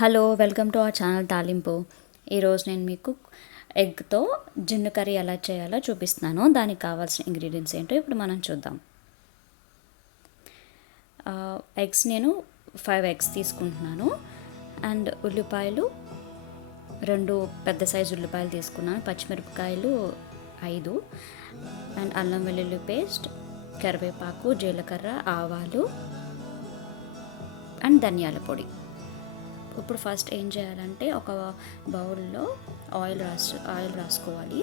Hello, welcome to our channel తాలింపు. ఈరోజు నేను మీకు ఎగ్తో జున్ను కర్రీ ఎలా చేయాలో చూపిస్తున్నాను. దానికి కావాల్సిన ఇంగ్రీడియంట్స్ ఏంటో ఇప్పుడు మనం చూద్దాం. ఎగ్స్ నేను 5 ఎగ్స్ తీసుకుంటున్నాను. అండ్ ఉల్లిపాయలు 2 పెద్ద సైజు ఉల్లిపాయలు తీసుకున్నాను. పచ్చిమిరపకాయలు 5 అండ్ అల్లం వెల్లుల్లి పేస్ట్, కరివేపాకు, జీలకర్ర, ఆవాలు అండ్ ధనియాల పొడి. ఇప్పుడు ఫస్ట్ ఏం చేయాలంటే ఒక బౌల్లో ఆయిల్ రాసుకోవాలి.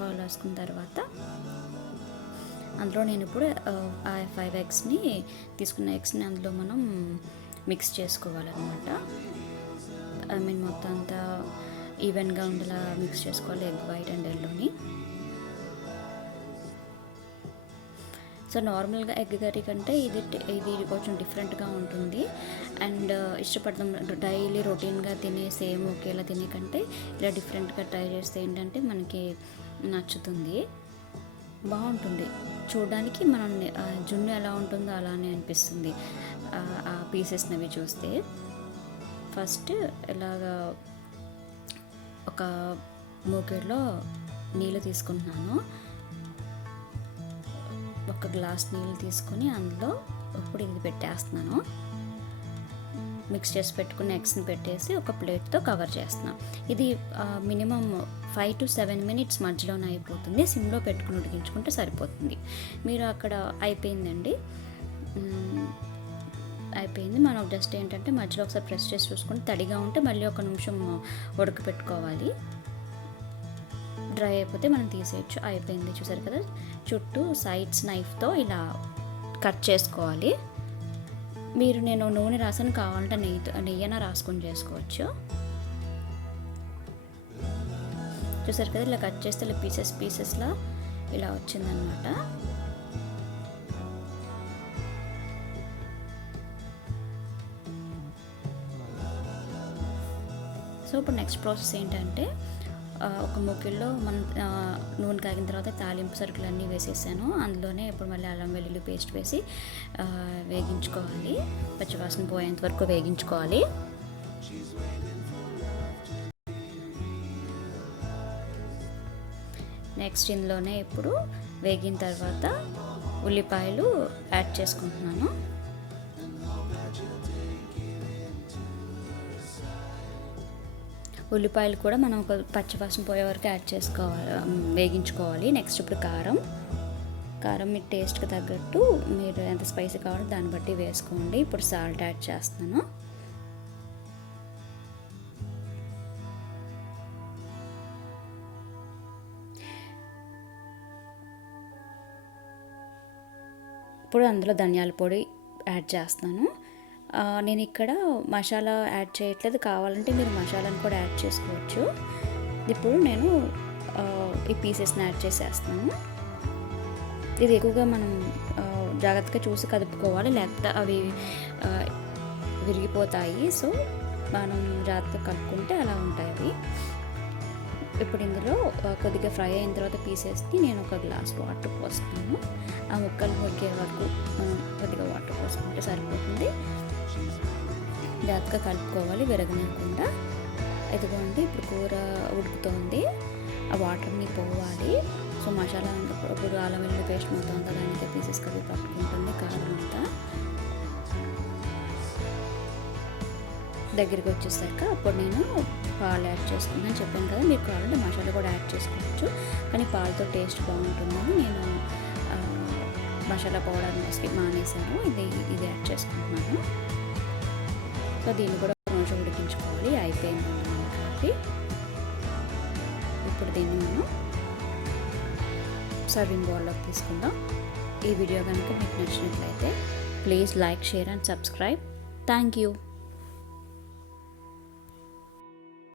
ఆయిల్ రాసుకున్న తర్వాత అందులో నేను ఇప్పుడు 5 ఎగ్స్ని తీసుకున్న ఎగ్స్ని అందులో మనం మిక్స్ చేసుకోవాలన్నమాట. మొత్తం అంతా ఈవెన్గా ఉండేలా మిక్స్ చేసుకోవాలి, ఎగ్ వైట్ అండ్ ఎల్లోని. సో నార్మల్గా ఎగ్ కర్రీ కంటే ఇది కొంచెం డిఫరెంట్గా ఉంటుంది. అండ్ ఇష్టపడతాం డైలీ రొటీన్గా తినే సేమ్ ఒకేలా తినే కంటే ఇలా డిఫరెంట్గా ట్రై చేస్తే ఏంటంటే మనకి నచ్చుతుంది, బాగుంటుంది. చూడడానికి మనం జున్ను ఎలా ఉంటుందో అలానే అనిపిస్తుంది ఆ పీసెస్నవి చూస్తే. ఫస్ట్ ఇలాగా ఒక మూకిడిలో నీళ్ళు తీసుకుంటున్నాను. ఒక గ్లాస్ నీళ్ళు తీసుకొని అందులో ఇప్పుడు ఇది పెట్టేస్తున్నాను. మిక్స్ చేసి పెట్టుకున్న ఎగ్స్ని పెట్టేసి ఒక ప్లేట్తో కవర్ చేస్తున్నాను. ఇది మినిమం 5 to 7 minutes మధ్యలోనే అయిపోతుంది. సిమ్లో పెట్టుకుని ఉడికించుకుంటే సరిపోతుంది. మీరు అక్కడ అయిపోయిందండి, అయిపోయింది. మనం జస్ట్ ఏంటంటే మధ్యలో ఒకసారి ప్రెస్ చేసి చూసుకుంటే తడిగా ఉంటే మళ్ళీ 1 నిమిషం ఉడకపెట్టుకోవాలి. డ్రై అయిపోతే మనం తీసేయచ్చు. అయిపోయింది, చూసారు కదా. చుట్టూ సైడ్స్ నైఫ్తో ఇలా కట్ చేసుకోవాలి. నేను నూనె రాసాను, కావాలంటే నెయ్యన రాసుకొని చేసుకోవచ్చు. చూసారు కదా, ఇలా కట్ చేస్తే ఇలా పీసెస్లా ఇలా వచ్చిందనమాట. సో ఇప్పుడు నెక్స్ట్ ప్రాసెస్ ఏంటంటే ఒక మూకిల్లో మనం నూనె కాగిన తర్వాత తాలింపు సరుకులు అన్నీ వేసేసాను. అందులోనే ఇప్పుడు మళ్ళీ అల్లం వెల్లుల్లి పేస్ట్ వేసి వేగించుకోవాలి. పచ్చివాసన పోయేంత వరకు వేగించుకోవాలి. నెక్స్ట్ ఇందులోనే ఇప్పుడు వేగిన తర్వాత ఉల్లిపాయలు యాడ్ చేసుకుంటున్నాను. ఉల్లిపాయలు కూడా మనం ఒక పచ్చివాసన పోయే వరకు యాడ్ చేసుకోవాలి, వేగించుకోవాలి. నెక్స్ట్ ఇప్పుడు కారం మీ టేస్ట్కి తగ్గట్టు మీరు ఎంత స్పైసీ కావాలో దాన్ని బట్టి వేసుకోండి. ఇప్పుడు సాల్ట్ యాడ్ చేస్తున్నాను. ఇప్పుడు అందులో ధనియాల పొడి యాడ్ చేస్తున్నాను. నేను ఇక్కడ మసాలా యాడ్ చేయట్లేదు, కావాలంటే మీరు మసాలాను కూడా యాడ్ చేసుకోవచ్చు. ఇప్పుడు నేను ఈ పీసెస్ని యాడ్ చేసేస్తున్నాను. ఇది ఎక్కువగా మనం జాగ్రత్తగా చూసి కదుపుకోవాలి, లేకపోతే అవి విరిగిపోతాయి. సో మనం జాగ్రత్తగా కలుపుకుంటే అలా ఉంటాయి అవి. ఇప్పుడు ఇందులో కొద్దిగా ఫ్రై అయిన తర్వాత పీసెస్ని నేను ఒక గ్లాస్ వాటర్ పోస్తున్నాను. ఆ ముక్కలు ఉడికే వరకు మనం కొద్దిగా వాటర్ పోసుకుంటే సరిపోతుంది. జాగ్రత్తగా కలుపుకోవాలి, విరగనివ్వకుండా. ఇదిగోండి, ఇప్పుడు కూర ఉడుకుతోంది, ఆ వాటర్ని పోవాలి. సో మసాలా ఇప్పుడు అల్లం వెల్లుల్లి పేస్ట్ మొత్తం అంతా దానికి పీసెస్ కవి పట్టుకుంటుంది. కారం అంతా దగ్గరికి వచ్చేసాక అప్పుడు నేను పాలు యాడ్ చేసుకున్నాను. చెప్పాను కదా, మీరు కావాలంటే మసాలా కూడా యాడ్ చేసుకోవచ్చు, కానీ పాలతో టేస్ట్ బాగుంటుందని నేను మసాలా పౌడర్ మానేసాను. ఇది యాడ్ చేసుకుంటున్నాను. సో దీన్ని కూడా కొంచెం ఉడికించుకోవాలి. అయిపోయింది కాబట్టి ఇప్పుడు దీన్ని మనం సర్వింగ్ బౌల్లోకి తీసుకుందాం. ఈ వీడియో కనుక మీకు నచ్చినట్లయితే please like, share and subscribe. Thank you.